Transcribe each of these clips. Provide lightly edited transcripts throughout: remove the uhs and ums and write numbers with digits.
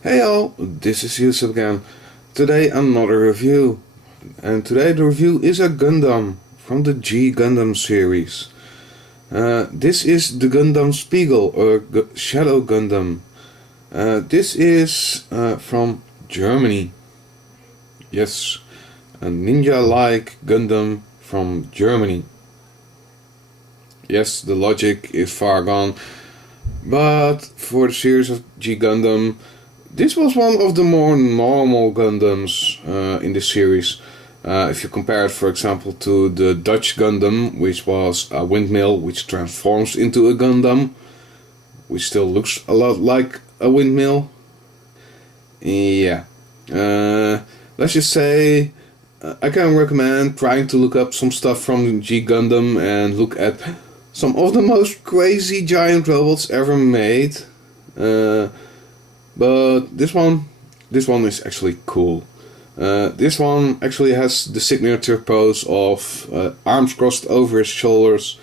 Hey all, this is Eucep again. Today another review. And today the review is a Gundam from the G-gundam series. This is the Gundam Spiegel or Shadow Gundam. This is from Germany. Yes, a ninja-like Gundam from Germany. Yes, the logic is far gone. But for the series of G-gundam, this was one of the more normal Gundams in this series. If you compare it, for example, to the Dutch Gundam, which was a windmill which transforms into a Gundam, which still looks a lot like a windmill. Yeah. Let's just say I can recommend trying to look up some stuff from G-gundam and look at some of the most crazy giant robots ever made. But this one is actually cool. This one actually has the signature pose of arms crossed over his shoulders.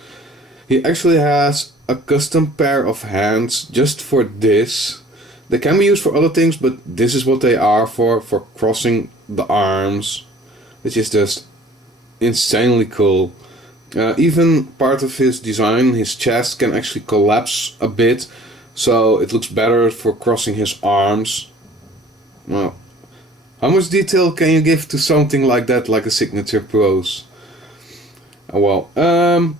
He actually has a custom pair of hands just for this. They can be used for other things, but this is what they are for crossing the arms, which is just insanely cool. Even part of his design, his chest can actually collapse a bit, so it looks better for crossing his arms. Well, how much detail can you give to something like that, like a signature pose? In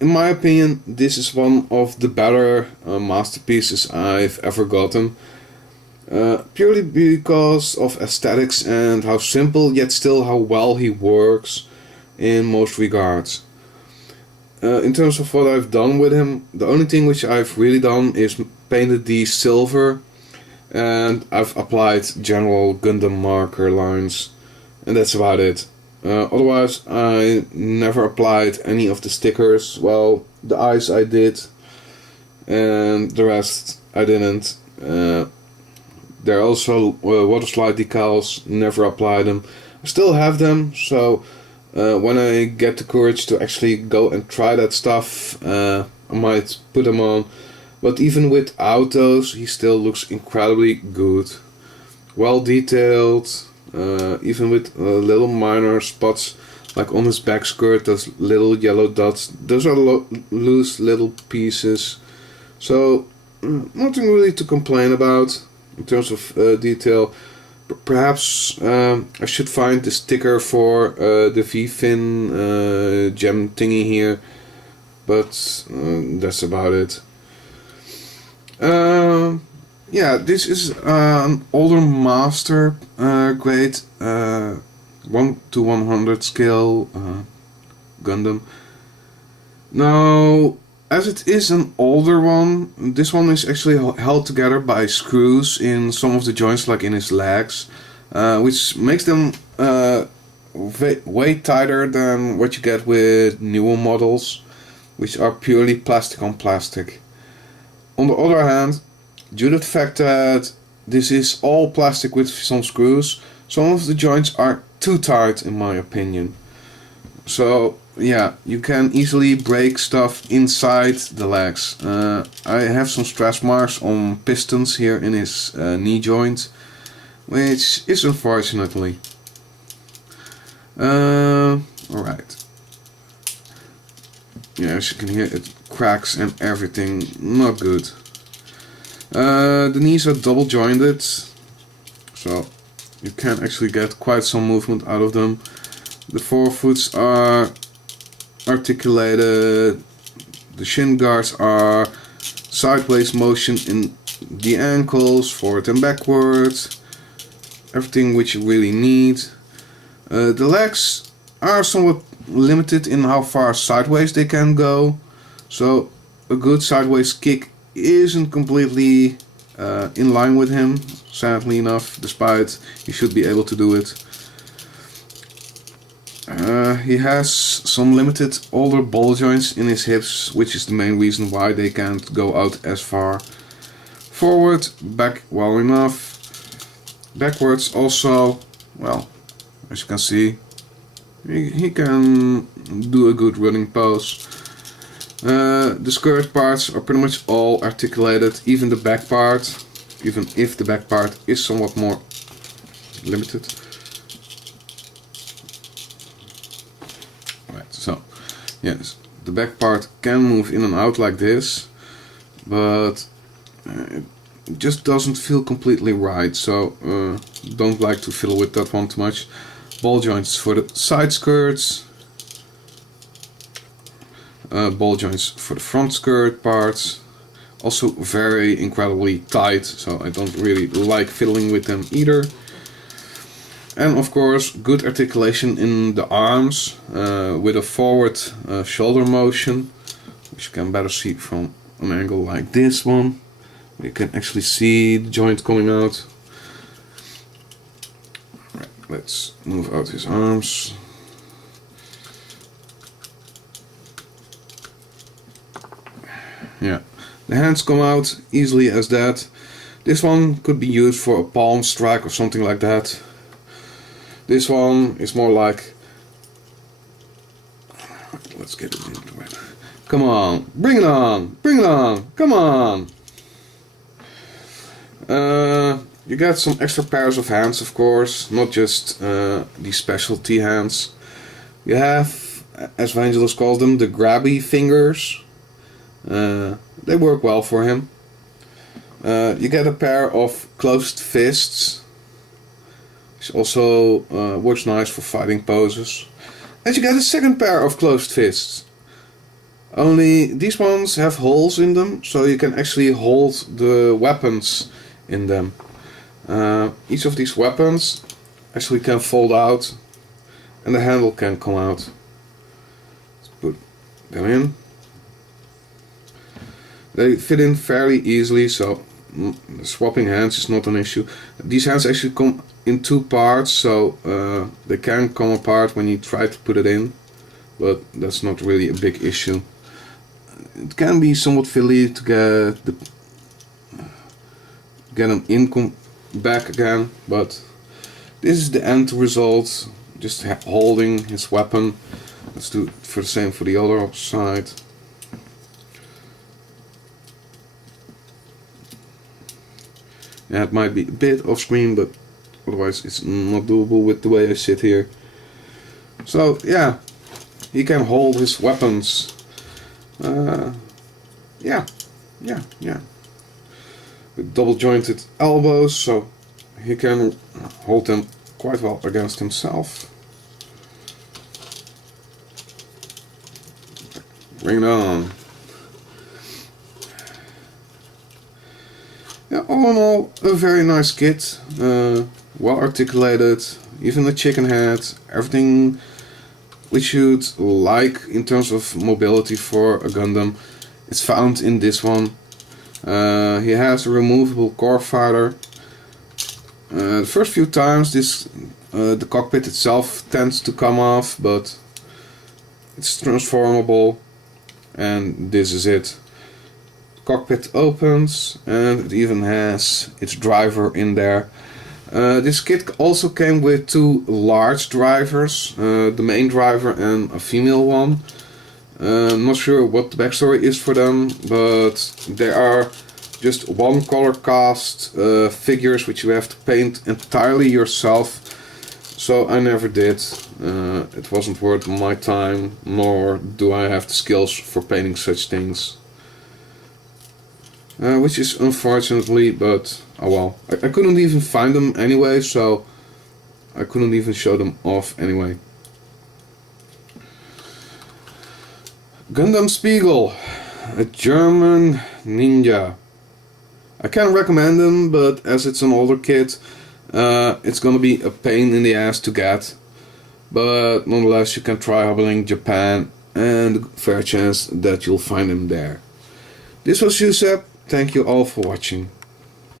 my opinion, this is one of the better masterpieces I've ever gotten. Purely because of aesthetics and how simple yet still how well he works in most regards. In terms of what I've done with him, the only thing which I've really done is painted these silver, and I've applied general Gundam marker lines, and that's about it. Otherwise, I never applied any of the stickers. Well, the eyes I did, and the rest I didn't. There are also water slide decals, never applied them. I still have them, so when I get the courage to actually go and try that stuff, I might put them on. But even without those, he still looks incredibly good. Well detailed, even with little minor spots, like on his back skirt, those little yellow dots. Those are loose little pieces. So, nothing really to complain about in terms of detail. Perhaps I should find the sticker for the V-fin gem thingy here, but that's about it. Yeah, this is an older master grade 1:100 scale Gundam. Now, as it is an older one, this one is actually held together by screws in some of the joints, like in his legs, which makes them way tighter than what you get with newer models, which are purely plastic on plastic. On the other hand, due to the fact that this is all plastic with some screws, some of the joints are too tight in my opinion. So yeah, you can easily break stuff inside the legs. I have some stress marks on pistons here in his knee joint, which is unfortunately. Alright. Yeah, as you can hear, it cracks and everything. Not good. The knees are double jointed, so you can actually get quite some movement out of them. The forefoots are articulated, the shin guards are sideways motion in the ankles, forward and backwards, everything which you really need. The legs are somewhat limited in how far sideways they can go, so a good sideways kick isn't completely in line with him, sadly enough, despite he should be able to do it. He has some limited older ball joints in his hips, which is the main reason why they can't go out as far. Forward, back well enough. Backwards also, well, as you can see, he can do a good running pose. The skirt parts are pretty much all articulated, even the back part. even if the back part is somewhat more limited. Right, so yes, the back part can move in and out like this, but it just doesn't feel completely right, so don't like to fiddle with that one too much. Ball joints for the side skirts, ball joints for the front skirt parts, also very incredibly tight, so I don't really like fiddling with them either. And of course, good articulation in the arms with a forward shoulder motion, which you can better see from an angle like this one. You can actually see the joint coming out. Right, let's move out his arms. Yeah, the hands come out easily as that. This one could be used for a palm strike or something like that. This one is more like, let's get it into it. Come on, bring it on, bring it on, come on. You get some extra pairs of hands, of course, not just these specialty hands. You have, as Vangelis calls them, the grabby fingers. They work well for him. You get a pair of closed fists. Which also works nice for fighting poses. And you get a second pair of closed fists. Only these ones have holes in them, so you can actually hold the weapons in them. Each of these weapons actually can fold out, and the handle can come out. Let's put them in. They fit in fairly easily, so swapping hands is not an issue. These hands actually come in two parts, so they can come apart when you try to put it in, but that's not really a big issue. It can be somewhat fiddly to get them in back again, but this is the end result. Just holding his weapon. Let's do it for the same for the other side. Yeah, it might be a bit off screen, but otherwise it's not doable with the way I sit here. So yeah, he can hold his weapons. Yeah. With double jointed elbows, so he can hold them quite well against himself. Bring it on. Yeah, all in all, a very nice kit, well articulated, even the chicken head, everything which you'd like in terms of mobility for a Gundam. It's found in this one. He has a removable core fighter. The first few times the cockpit itself tends to come off, but it's transformable, and this is it. Cockpit opens, and it even has its driver in there. This kit also came with two large drivers, the main driver and a female one. I'm not sure what the backstory is for them, but they are just one color cast figures which you have to paint entirely yourself. So I never did. It wasn't worth my time, nor do I have the skills for painting such things. Which is unfortunately, but oh well. I couldn't even find them anyway, so I couldn't even show them off anyway. Gundam Spiegel, a German ninja. I can recommend them, but as it's an older kit, it's gonna be a pain in the ass to get. But nonetheless, you can try hobbling Japan, and a fair chance that you'll find them there. This was Eucep. Thank you all for watching.